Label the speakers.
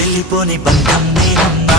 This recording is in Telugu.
Speaker 1: చెల్లిపోని బంధం నేనున్నా